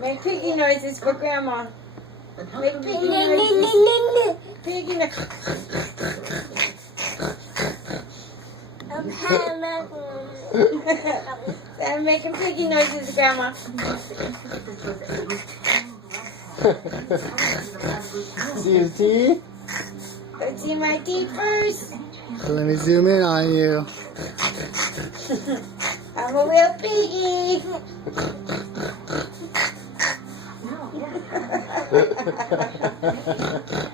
Make piggy noises for Grandma. Make piggy noises. Piggy noises. I'm making piggy noises, Grandma. See his teeth? Let's see my teeth first. Let me zoom in on you. I'm a real piggy.